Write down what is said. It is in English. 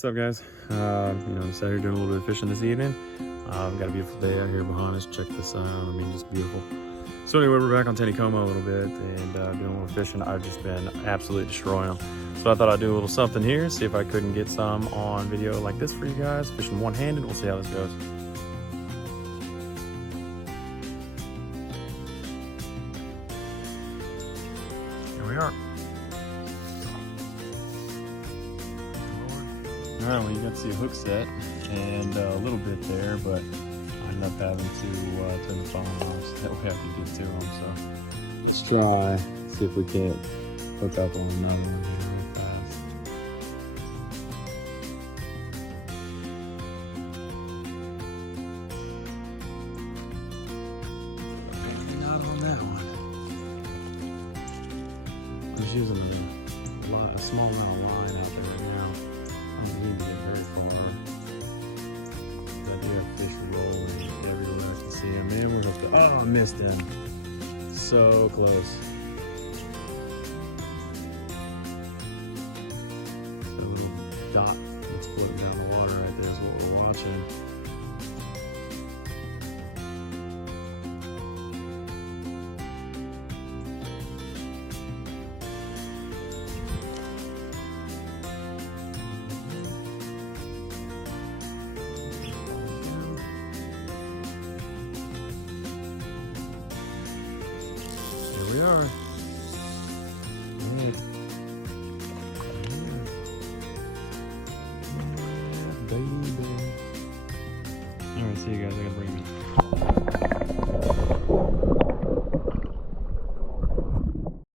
What's up, guys? Decided here doing a little bit of fishing this evening. We've got a beautiful day out here behind us. Check this out. I mean, just beautiful. So anyway, we're back on Taneycomo a little bit and doing a little fishing. I've just been absolutely destroying them. So I thought I'd do a little something here, see if I couldn't get some on video like this for you guys. Fishing one-handed. We'll see how this goes. Here we are. All right, well, you got to see a hook set and a little bit there, but I ended up having to turn the phone off so that way I could get to them. So let's try, see if we can't hook up on another one here real fast. Not on that one. I'm just using a small amount of line out there right now. I don't need to get very far. But I do have fish rolling everywhere. I can see him. Man, we're hooked up. Oh, I missed him. So close. That little dot that's floating down the water right there is what we're watching. Here we are. Yeah, baby. All right, see you guys